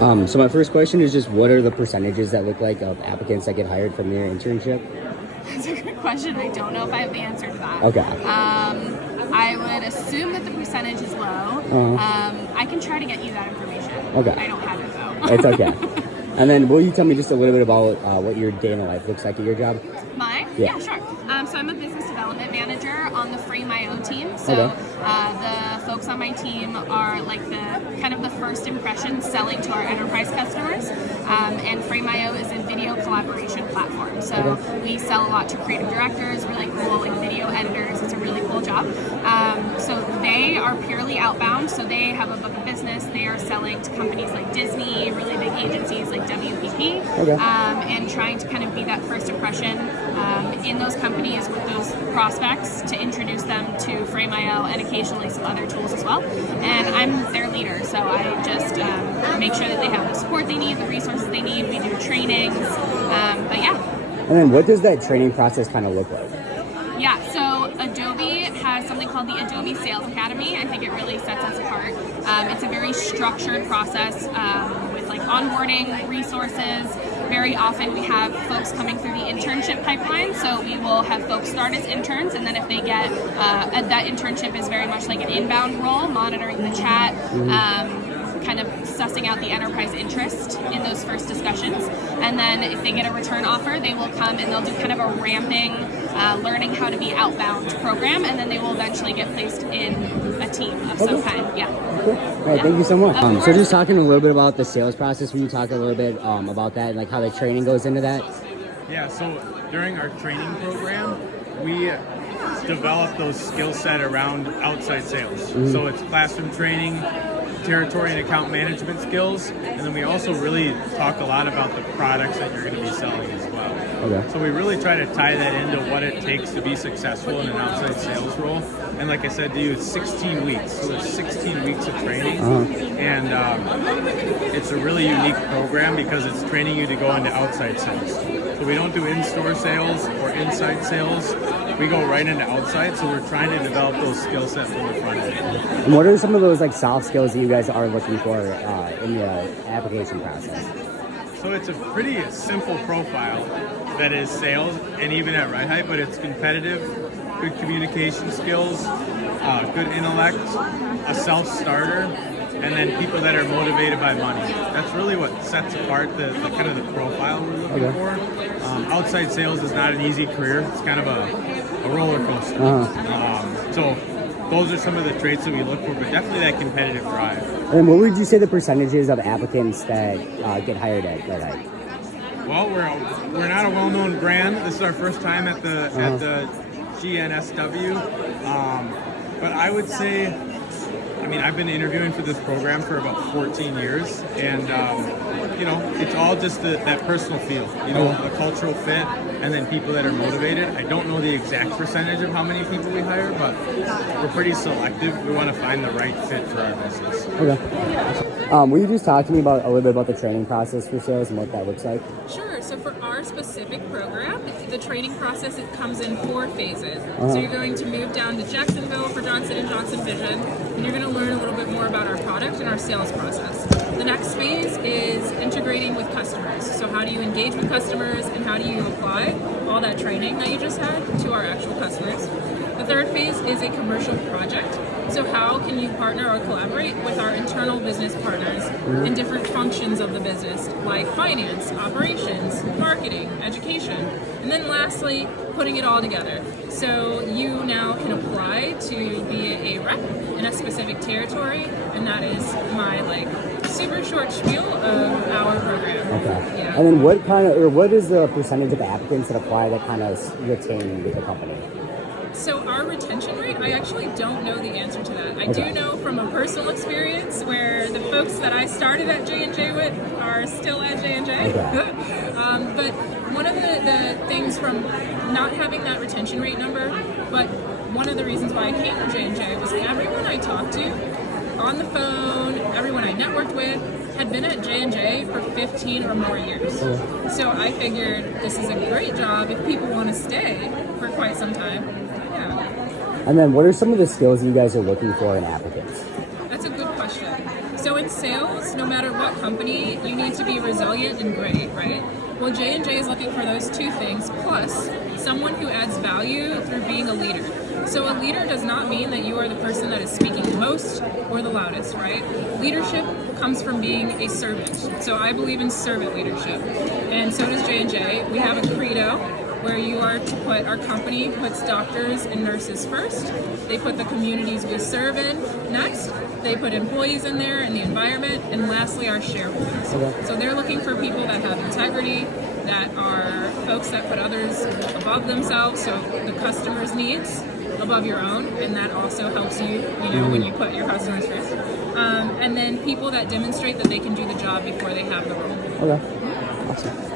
So my first question is just what are the percentages that look like of applicants that get hired from your internship? That's a good question. I don't know if I have the answer to that. Okay. I would assume that the percentage is low. I can try to get you that information. Okay. I don't have it though. It's okay. And then will you tell me just a little bit about what your day in the life looks like at your job? Mine? Yeah. Sure. So I'm a business development manager on the Frame.io team. So Okay. the folks on my team are like the kind of the first impression selling to our enterprise customers. And Frame.io is a video collaboration platform. So we sell a lot to creative directors, really cool like video editors. It's a really cool job. So they are purely outbound. So they have a book of business. They are selling to companies like Disney, really big agencies like WPP, and trying to kind of be that first impression in those companies with those prospects to introduce them to Frame.io and occasionally some other tools as well. And I'm their leader, so I just make sure that they have the support they need, the resources they need. We do trainings, but yeah. And then what does that training process kind of look like? Yeah, so Adobe has something called the Adobe Sales Academy. I think it really sets us apart. It's a very structured process with like onboarding resources. Very often we have folks coming through the internship pipeline, so we will have folks start as interns, and then if they get, that internship is very much like an inbound role, monitoring the chat, kind of sussing out the enterprise interest in those first discussions. And then if they get a return offer, they will come and they'll do kind of a ramping, learning how to be outbound program, and then they will eventually get placed in a team of some kind. Yeah. Cool. All right, thank you so much. So just talking a little bit about the sales process, will you talk a little bit about that and like how the training goes into that? Yeah, so during our training program, we develop those skill set around outside sales. So it's classroom training, territory and account management skills, and then we also really talk a lot about the products that you're going to be selling as well. Okay. So we really try to tie that into what it takes to be successful in an outside sales role. And like I said to you, it's 16 weeks. So there's 16 weeks of training. And it's a really unique program because it's training you to go into outside sales. So we don't do in-store sales or inside sales. We go right into outside, so we're trying to develop those skill sets from the front end. And what are some of those like soft skills that you guys are looking for in the application process? So it's a pretty simple profile that is sales and even at Right Height, but it's competitive, good communication skills, good intellect, a self-starter, and then people that are motivated by money. That's really what sets apart the kind of the profile we're looking for. Outside sales is not an easy career. It's kind of a roller coaster. So those are some of the traits that we look for, but definitely that competitive drive. And what would you say the percentages of applicants that get hired at Right Height? Well, we're not a well-known brand. This is our first time at the GNSW, but I would say, I mean, I've been interviewing for this program for about 14 years, and you know, it's all just that personal feel, you know, the cultural fit, and then people that are motivated. I don't know the exact percentage of how many people we hire, but we're pretty selective. We want to find the right fit for our business. Okay. Will you just talk to me about a little bit about the training process for sales and what that looks like? Sure. So for our specific program, the training process, it comes in 4 phases. So you're going to move down to Jacksonville for Johnson & Johnson Vision, and you're going to learn a little bit more about our product and our sales process. The next phase is integrating with customers. So how do you engage with customers and how do you apply all that training that you just had to our actual customers? The third phase is a commercial project. So how can you partner or collaborate with our internal business partners in different functions of the business, like finance, operations, marketing, education, and then lastly, putting it all together. So you now can apply to be a rep in a specific territory, and that is my super short spiel of our program. Okay. Yeah. And then what is the percentage of applicants that apply that kind of retain with the company? So our retention rate, I actually don't know the answer to that. I do know from a personal experience where the folks that I started at J&J with are still at J&J. But one of the things from not having that retention rate number, but one of the reasons why I came to J&J was everyone I talked to on the phone, everyone I networked with, had been at J&J for 15 or more years. So I figured this is a great job if people want to stay for quite some time. Yeah. And then what are some of the skills you guys are looking for in applicants? That's a good question. So it's sales, no matter what company, you need to be resilient and gritty, right? Well, J&J is looking for those two things, plus someone who adds value through being a leader. So a leader does not mean that you are the person that is speaking the most or the loudest, right? Leadership comes from being a servant. So I believe in servant leadership, and so does J&J. We have a credo where you are to put, our company puts doctors and nurses first. They put the communities we serve in next. They put employees in there and the environment, and lastly, our shareholders. Okay. So they're looking for people that have integrity, that are folks that put others above themselves, so the customer's needs above your own, and that also helps you, when you put your customers first. And then people that demonstrate that they can do the job before they have the role. Okay. Awesome.